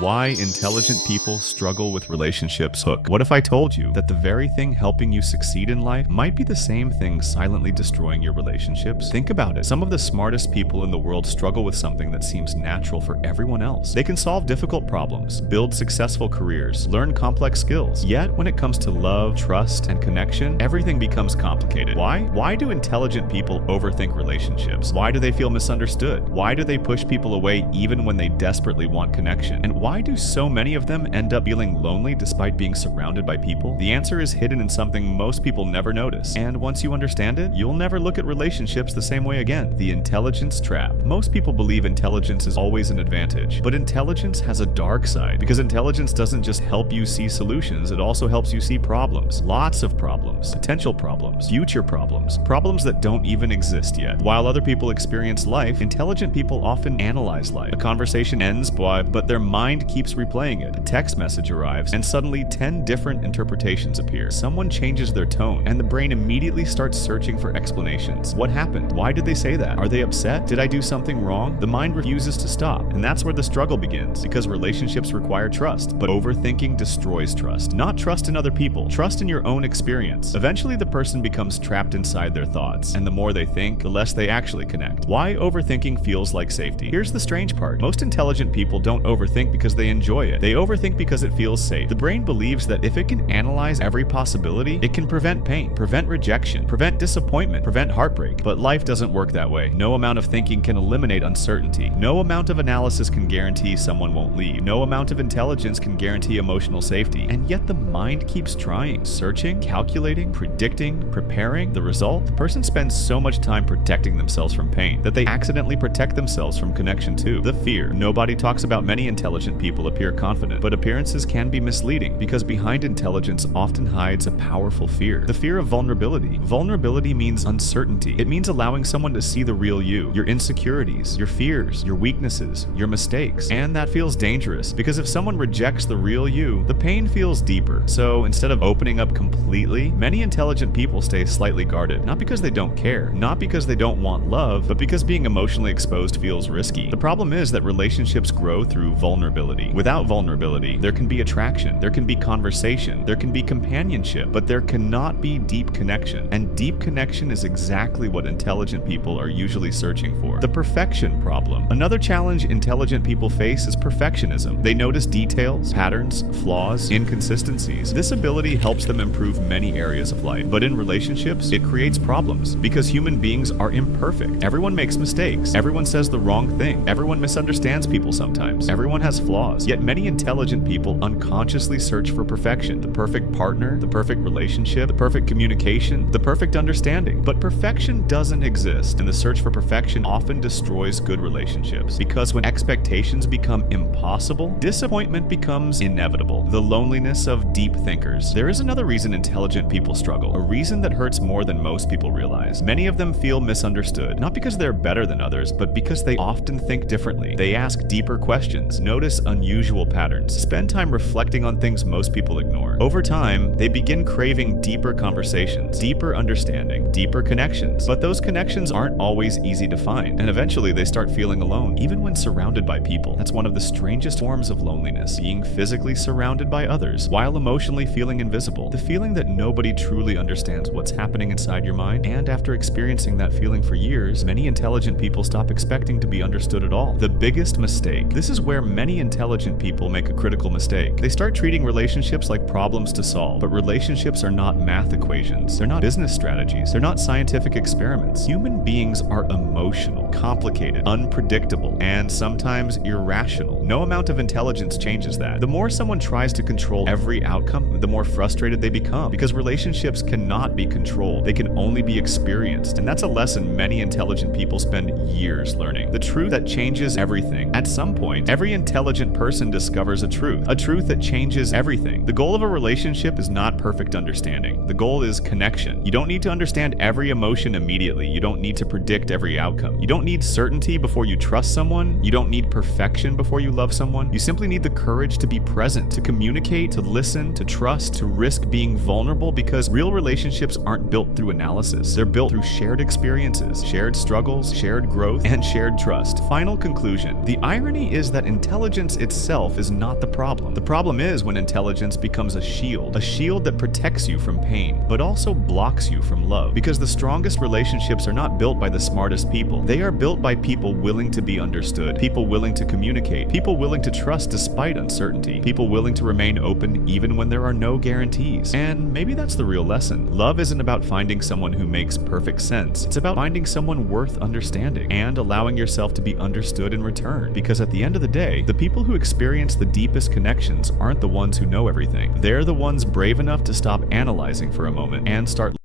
Why intelligent people struggle with relationships. Hook. What if I told you that the very thing helping you succeed in life might be the same thing silently destroying your relationships? Think about it. Some of the smartest people in the world struggle with something that seems natural for everyone else. They can solve difficult problems, build successful careers, learn complex skills. Yet, when it comes to love, trust, and connection, everything becomes complicated. Why? Why do intelligent people overthink relationships? Why do they feel misunderstood? Why do they push people away even when they desperately want connection? And why do so many of them end up feeling lonely despite being surrounded by people? The answer is hidden in something most people never notice. And once you understand it, you'll never look at relationships the same way again. The intelligence trap. Most people believe intelligence is always an advantage, but intelligence has a dark side because intelligence doesn't just help you see solutions, it also helps you see problems. Lots of problems, potential problems, future problems, problems that don't even exist yet. While other people experience life, intelligent people often analyze life. A conversation ends, but their mind keeps replaying it. A text message arrives, and suddenly 10 different interpretations appear. Someone changes their tone, and the brain immediately starts searching for explanations. What happened? Why did they say that? Are they upset? Did I do something wrong? The mind refuses to stop, and that's where the struggle begins, because relationships require trust, but overthinking destroys trust. Not trust in other people, trust in your own experience. Eventually, the person becomes trapped inside their thoughts, and the more they think, the less they actually connect. Why overthinking feels like safety? Here's the strange part. Most intelligent people don't overthink because they enjoy it. They overthink because it feels safe. The brain believes that if it can analyze every possibility, it can prevent pain, prevent rejection, prevent disappointment, prevent heartbreak. But life doesn't work that way. No amount of thinking can eliminate uncertainty. No amount of analysis can guarantee someone won't leave. No amount of intelligence can guarantee emotional safety. And yet the mind keeps trying, searching, calculating, predicting, preparing. The result? The person spends so much time protecting themselves from pain that they accidentally protect themselves from connection too. The fear. Nobody talks about many intelligent people appear confident, but appearances can be misleading because behind intelligence often hides a powerful fear. The fear of vulnerability. Vulnerability means uncertainty. It means allowing someone to see the real you, your insecurities, your fears, your weaknesses, your mistakes. And that feels dangerous because if someone rejects the real you, the pain feels deeper. So instead of opening up completely, many intelligent people stay slightly guarded, not because they don't care, not because they don't want love, but because being emotionally exposed feels risky. The problem is that relationships grow through vulnerability. Without vulnerability, there can be attraction, there can be conversation, there can be companionship, but there cannot be deep connection. And deep connection is exactly what intelligent people are usually searching for. The perfection problem. Another challenge intelligent people face is perfectionism. They notice details, patterns, flaws, inconsistencies. This ability helps them improve many areas of life, but in relationships, it creates problems because human beings are imperfect. Everyone makes mistakes. Everyone says the wrong thing. Everyone misunderstands people sometimes. Everyone has flaws. Yet many intelligent people unconsciously search for perfection. The perfect partner, the perfect relationship, the perfect communication, the perfect understanding. But perfection doesn't exist, and the search for perfection often destroys good relationships. Because when expectations become impossible, disappointment becomes inevitable. The loneliness of deep thinkers. There is another reason intelligent people struggle, a reason that hurts more than most people realize. Many of them feel misunderstood, not because they're better than others, but because they often think differently. They ask deeper questions, notice unusual patterns, spend time reflecting on things most people ignore. Over time, they begin craving deeper conversations, deeper understanding, deeper connections. But those connections aren't always easy to find, and eventually they start feeling alone, even when surrounded by people. That's one of the strangest forms of loneliness, being physically surrounded by others, while emotionally feeling invisible. The feeling that nobody truly understands what's happening inside your mind, and after experiencing that feeling for years, many intelligent people stop expecting to be understood at all. The biggest mistake. This is where many intelligent people make a critical mistake. They start treating relationships like problems to solve, but relationships are not math equations. They're not business strategies. They're not scientific experiments. Human beings are emotional, complicated, unpredictable, and sometimes irrational. No amount of intelligence changes that. The more someone tries to control every outcome, the more frustrated they become, because relationships cannot be controlled. They can only be experienced, and that's a lesson many intelligent people spend years learning. The truth that changes everything. At some point, every intelligent person discovers a truth that changes everything. The goal of a relationship is not perfect understanding. The goal is connection. You don't need to understand every emotion immediately. You don't need to predict every outcome. You don't need certainty before you trust someone. You don't need perfection before you love someone. You simply need the courage to be present, to communicate, to listen, to trust, to risk being vulnerable, because real relationships aren't built through analysis. They're built through shared experiences, shared struggles, shared growth, and shared trust. Final conclusion. The irony is that intelligence Intelligence itself is not the problem. The problem is when intelligence becomes a shield that protects you from pain, but also blocks you from love. Because the strongest relationships are not built by the smartest people. They are built by people willing to be understood, people willing to communicate, people willing to trust despite uncertainty, people willing to remain open even when there are no guarantees. And maybe that's the real lesson. Love isn't about finding someone who makes perfect sense. It's about finding someone worth understanding and allowing yourself to be understood in return. Because at the end of the day, the people who experience the deepest connections aren't the ones who know everything. They're the ones brave enough to stop analyzing for a moment and start